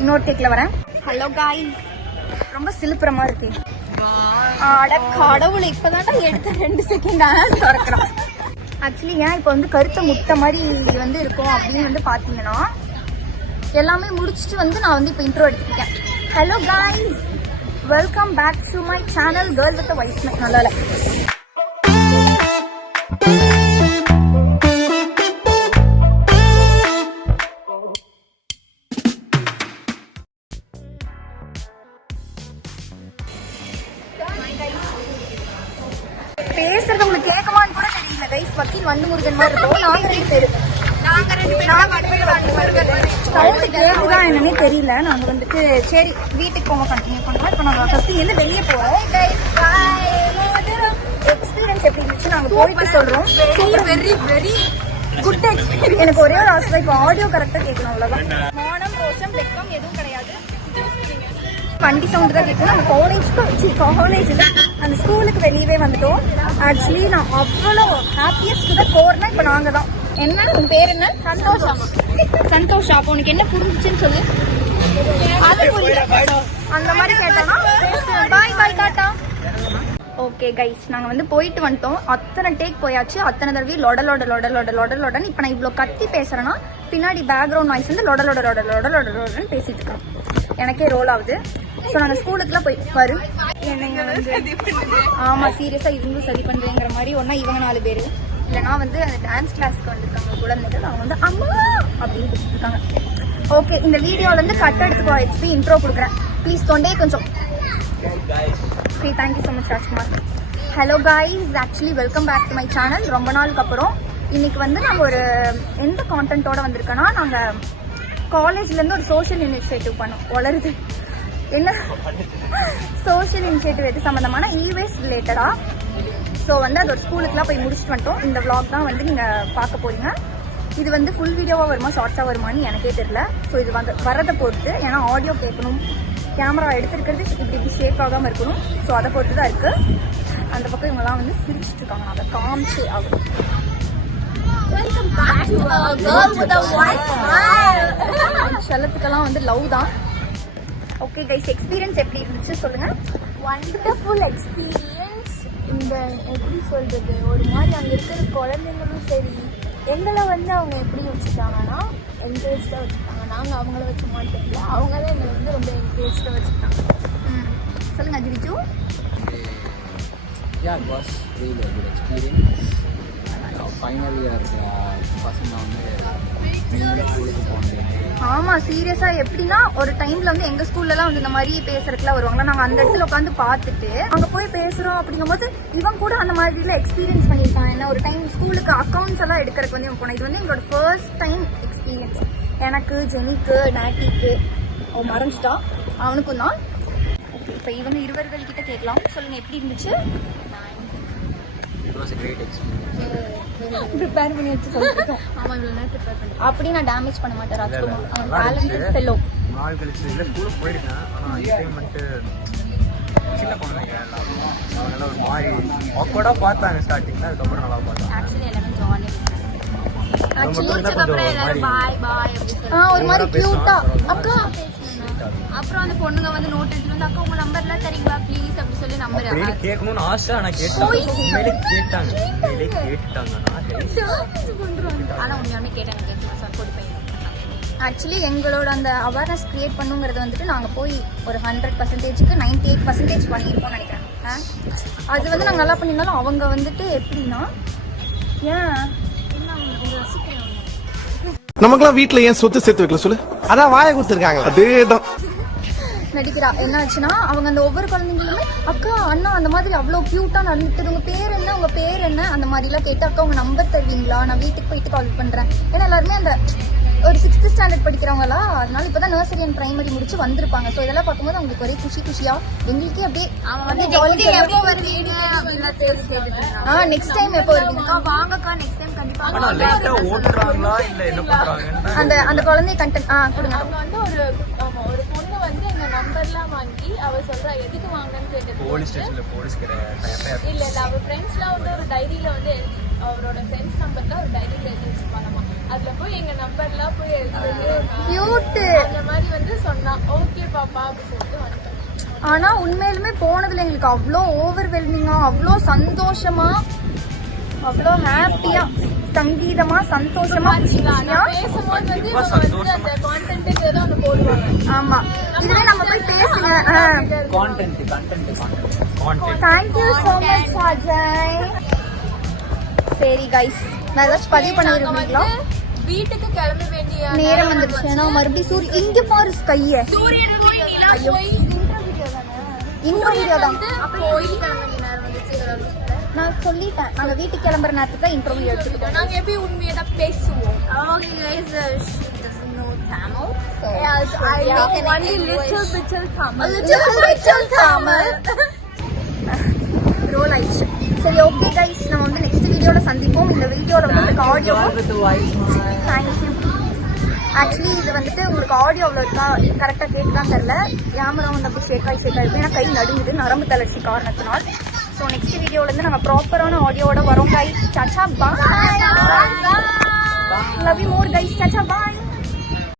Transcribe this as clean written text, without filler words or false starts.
இன்னொரு டேக்ல வரேன். Hello guys, ரொம்ப சிலுப்புறமா இருக்கு. அட கடவுளை, இப்பதான்டா எடுத்த 2 செகண்ட் திறக்கிறோம். ஆக்சுவலி ஏன் இப்போ வந்து கருத்த முட்டை மாதிரி வந்து இருக்கும் அப்படின்னு வந்து பார்த்தீங்கன்னா, எல்லாமே முடிச்சுட்டு வந்து நான் வந்து இப்போ இன்ட்ரோ எடுத்துக்கிட்டேன். Hello guys, welcome back to my channel girl with wise make. நல்லா இல்லை, பேசுறது உங்களுக்கு கேட்குமான்னு கூட தெரியல கைஸ். வக்கீல் வந்து முருகன் மாதிரி இருக்கும். நாங்க 2 பேரு சவுண்டு கேக்குதான் என்னன்னே தெரியல. நாங்க வந்துட்டு சரி வீட்டுக்கு போக கண்டினியூ பண்றோம். இப்போ நாங்க ஃபர்ஸ்ட் இருந்து வெளியே போறோம். எக்ஸ்பீரியன்ஸ் எப்படி இருந்துச்சு நாங்க போயிட்டு சொல்றோம். Very very good experience. எனக்கு ஒரே ஒரு ஆசை, இப்போ ஆடியோ கரெக்டா கேட்கணும், அவ்வளவுதான். மானம் ரோஷம் வெக்கம் எதுவும் கிடையாது. வண்டி சவுண்டு தான் கேட்கும். நம்ம காலேஜில் அந்த ஸ்கூலுக்கு வெளியவே வந்துட்டோம். ஆக்சுவலி நான் அவ்வளோ ஹாப்பியஸ்ட் தான் கோர்னா இப்போ நாங்கள் தான். என்ன உன் பேர் என்ன? சந்தோஷா. அப்போ உனக்கு என்ன புரிஞ்சிச்சுன்னு சொல்லு. அது அந்த மாதிரி கேட்டோம்னா பாய் பாய் டாட்டா. ஓகே கைஸ், நாங்கள் வந்து போயிட்டு வந்துட்டோம். அத்தனை டேக் போயாச்சு. அத்தனை தடவை லொடன்னு. இப்போ நான் இவ்வளோ கத்தி பேசுறேன்னா பின்னாடி பேக்ரவுண்ட் நாய்ஸ் வந்து லொடன்னு பேசிட்டு இருக்கோம். எனக்கே ரோல் ஆகுது. ஸோ நாங்கள் ஸ்கூலுக்குலாம் போய் பாரு என்னங்க வந்து ஆமாம் சீரியஸாக இவங்களும் சரி பண்ணுறேங்கிற மாதிரி ஒன்றா இவங்க 4 பேர் இல்லைனா வந்து அந்த டான்ஸ் கிளாஸ்க்கு வந்துருக்காங்க குழந்தைகள். அவங்க வந்து அம்மா அப்படின்னு கொடுத்துருக்காங்க. ஓகே, இந்த வீடியோலேருந்து கட் எடுத்துக்கோ. ஹெச்பி இன்ட்ரோ கொடுக்குறேன் ப்ளீஸ். தொண்டே கொஞ்சம். Okay, thank you so much Rajkumar. Hello guys, actually welcome back to my channel. ரொம்ப நாளுக்கு அப்புறம் இன்னைக்கு வந்து நாங்கள் ஒரு எந்த கான்டென்ட்டோட வந்திருக்கோன்னா, நாங்கள் காலேஜ்லேருந்து ஒரு சோஷியல் இனிஷியேட்டிவ் பண்ணோம். வளருது என்ன சோஷியல் இனிஷியேட்டிவ் எது சம்மந்தமான ஈவேஸ் ரிலேட்டடாக. ஸோ வந்து அது ஒரு ஸ்கூலுக்குலாம் போய் முடிச்சுட்டு வந்துட்டோம். இந்த விளாக் தான் வந்து நீங்கள் பார்க்க போறீங்க. இது வந்து ஃபுல் வீடியோவாக வருமா ஷார்ட்ஸாக வருமானு எனக்கே தெரியல. ஸோ இது வந்து வரதை பொறுத்து, ஏன்னா ஆடியோ கேட்கணும், கேமரா எடுத்துருக்கிறது இப்படி ஷேக் ஆகாமல் இருக்கணும். ஸோ அதை பொறுத்து தான் இருக்குது. அந்த பக்கம் இவங்கெல்லாம் வந்து சிரிச்சுட்டு இருக்காங்க. அதை காமிச்சு ஆகும். செல்லத்துக்கெல்லாம் வந்து லவ் தான். ஓகே கைஸ், எக்ஸ்பீரியன்ஸ் எப்படி இருந்துச்சு சொல்லுங்க. Wonderful experience. இந்த எப்படி சொல்றது, ஒரு மாதிரி அங்கே இருக்கிற குழந்தைங்களும் சரி, எங்களை வந்து அவங்க எப்படி வச்சுட்டாங்கன்னா என்கரேஜாக வச்சுட்டாங்க. நாங்கள் அவங்கள வச்ச மாதிரி தெரியல, அவங்க தான் எங்களை வந்து ரொம்ப என்கரேஜாக வச்சுட்டாங்க. சொல்லுங்க அஜிஜு. Yeah, it was really a good experience. Finally, பசங்க வந்து ஸ்கூலுக்கு போனது. ஆமாம் சீரியஸாக எப்படின்னா, ஒரு டைமில் வந்து எங்கள் ஸ்கூல்லலாம் வந்து இந்த மாதிரி பேசுறதுக்குலாம் வருவாங்களா. நாங்கள் அந்த இடத்துல உட்காந்து பார்த்துட்டு அங்கே போய் பேசுகிறோம். அப்படிங்கும்போது இவன் கூட அந்த மாதிரிலாம் எக்ஸ்பீரியன்ஸ் பண்ணியிருக்கான். என்ன ஒரு டைம் ஸ்கூலுக்கு அக்கௌண்ட்ஸ் எல்லாம் எடுக்கிறதுக்கு வந்து இவன் போனேன். இது வந்து எங்களோட ஃபர்ஸ்ட் டைம் எக்ஸ்பீரியன்ஸ். எனக்கு, ஜெனிக்கு, நாட்டிக்கு, அவன் மறைஞ்சிட்டா, அவனுக்கும் தான். ஓகே, இப்போ இவங்க இருவர்கள்கிட்ட கேட்கலாம். சொல்லுங்கள் எப்படி இருந்துச்சு. ப்ரிப்பேர் பண்ணி வச்சு சொல்லிருக்கோம். ஆமாம், இவ்வளோ நேரம் ப்ரிப்பேர் பண்ணி அப்படி நான் டேமேஜ் பண்ண மாட்டேன். ராஜ்குமார் அவன் டேலண்டட் ஃபெல்லோ. நாள் கழிச்சு இல்லை ஸ்கூலுக்கு போயிருக்கேன். ஆனால் இதே வந்துட்டு சின்ன குழந்தைங்க அவங்களாம் ஒரு மாதிரி ஆக்வர்டாக பார்த்தாங்க ஸ்டார்டிங்கில். அதுக்கப்புறம் நல்லா பார்த்தாங்க. ஆக்சுவலி எல்லாமே ஜாலியாக ஒரு மாதிரி கியூட்டா அக்கா. அப்புறம் அந்த பொண்ணுங்க வந்து நோட் எடுத்துட்டு வந்து அக்கா உங்க நம்பர்லாம் தரீங்களா ப்ளீஸ் அப்படி சொல்லி நம்பர் கேட்கணும்னு ஆசை. ஆனால் கேட்டாங்க. ஆனா உண்மையாலுமே கேட்டாங்க. சார் போட்டு பையன். ஆக்சுவலி எங்களோட அந்த அவேர்னஸ் கிரியேட் பண்ணுங்கிறது வந்துட்டு நாங்கள் போய் ஒரு 100%க்கு 98% பண்ணியிருக்கோம்னு நினைக்கிறேன். அது வந்து நாங்கள் நல்லா பண்ணியிருந்தாலும் அவங்க வந்துட்டு எப்படின்னா, ஏன் நமக்குலாம் வீட்டுல ஏன் சொத்து சேர்த்து வைக்கல சொல்லு. அதான் வாயை கொடுத்துருக்காங்க. அதேதான் நடிக்கிறா. என்ன ஆச்சுன்னா, அவங்க அந்த ஒவ்வொரு குழந்தைங்களுமே அக்கா அண்ணா அந்த மாதிரி அவ்வளோ க்யூட்டாக நடந்துட்டு, உங்கள் பேர் என்ன, உங்கள் பேர் என்ன அந்த மாதிரிலாம் கேட்டு, அக்கா உங்கள் நம்பர் தருவீங்களா, நான் வீட்டுக்கு போயிட்டு கால் பண்ணுறேன். ஏன்னா எல்லாருமே அந்த ஒரு 6th ஸ்டாண்டர்ட் படிக்கிறவங்களா, அதனால இப்போ தான் நர்சரி அண்ட் பிரைமரி முடிச்சு வந்திருப்பாங்க. ஸோ இதெல்லாம் பார்க்கும்போது அவங்களுக்கு ஒரே குஷியாக எங்களுக்கே அப்படியே நெக்ஸ்ட் டைம் எப்போ வருவீங்க வாங்கக்கா, நெக்ஸ்ட் டைம் கண்டிப்பாக அந்த குழந்தைய கண்டென்ட் கொடுங்க. அவங்க வந்து ஒரு பொண்ணு வந்து எங்க நம்பர்லாம் வாங்கி அவ சொல்றா எதுக்கு வாங்கன்னு கேட்டது. போலீஸ் ஸ்டேஷன்ல போலீஸ் இல்ல அவ ஃப்ரெண்ட்ஸ்லாம் வந்து ஒரு டைரியில வந்து அவரோட ஃப்ரெண்ட்ஸ் நம்பர்ல ஒரு டைரியில எழுதி வச்சிருப்பாங்கம்மா. அதுல போய் எங்க நம்பர்லாம் போய் எழுதுறது நான் ஓகே பாப்பா அப்படி சொல்லிட்டு வந்துட்டேன். ஆனா உண்மையிலுமே போனதுல எங்களுக்கு அவ்வளோ ஓவர்வெல்மிங்கா, அவ்வளோ சந்தோஷமா, அவ்வளோ ஹாப்பியா, சங்கீதமா, சந்தோஷமா, பாத்தீங்களா, குஷியா. நான் பேசும்போது வந்து இவங்க வந்து அந்த கான்டென்ட்டுக்கு ஏதோ ஒன்று போடுவாங்க. ஆமா, இதுவே நம்ம போய் பேசுங்க. Content thank you so much Ajay. சரி கைஸ், நான் ஏதாச்சும் பதிவு பண்ண விரும்புறீங்களா? வீட்டுக்கு கிளம்ப வேண்டிய நேரம் வந்துருச்சு. ஏன்னா மறுபடியும் சூரியன் இங்க பாரு கைய. சூரியன் போய் நிலா போய் இந்த வீடியோ தான் போய் கிளம்ப வேண்டிய நேரம் வந்துச்சு. நான் சொல்லிட்டேன். நாங்க வீட்டுக்கு கிளம்புற நேரத்துக்கு தான் இன்டர்வியூ எடுத்துக்கிட்டோம். நாங்க எப்படி உண்மையை தான் பேசுவோம். Okay guys, she doesn't know Tamil. So Yes, I we know can only little bit Tamil. A little Tamil. Roll ஆயிடுச்சு. சரி ஓகே கைஸ், நம்ம வந்து நெக்ஸ்ட் வீடியோல சந்திப்போம். இந்த வீடியோட உங்களுக்கு ஆடியோ தேங்க்யூ. ஆக்சுவலி இது வந்துட்டு உங்களுக்கு ஆடியோ அவ்வளோ இருக்கா கரெக்டாக கேட்டுதான் தெரில. கேமரா வந்து அப்படி ஷேக்காய் இருக்கும். ஏன்னா கை நடுங்குது நரம்பு தளர்ச்சி காரணத்தினால். ஸோ நெக்ஸ்ட் வீடியோலேருந்து நம்ம ப்ராப்பரான ஆடியோவோட வரோம் கைஸ். சாச்சா bye. Love you more guys. சாச்சா பாய்.